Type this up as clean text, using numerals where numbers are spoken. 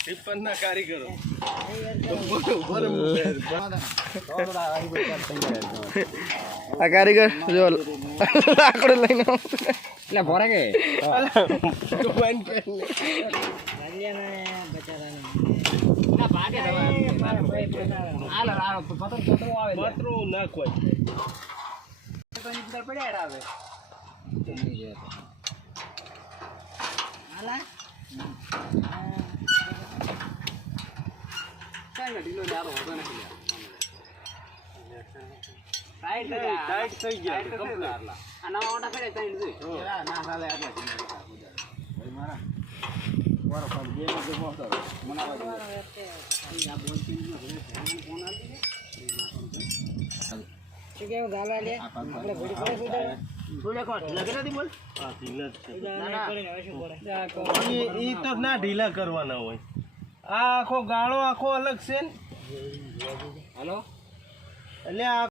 ટિપ્પણના કારીગરો આ કારીગર જો લાકડો લઈને એટલે ભરે કે તો ના ઢીલા કરવાના હોય આ આખો ગાળો આખો અલગ છે ને એટલે આ